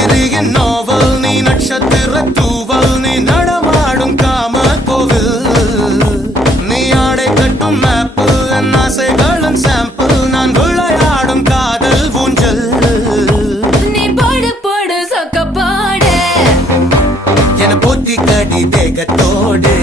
மிஸ்டீரியன் நாவல் நீ, நட்சத்திர தூவல் நீ, நடமாடும் காம கோவில் நீ, ஆடை கட்டும் மேப்பு என் ஆசைகளின் சாம்பிள், நான் விளையாடும் காதல் ஊஞ்சல். நீ போடு போடு சொக்க போடு என போத்தி கடி தேகத்தோடு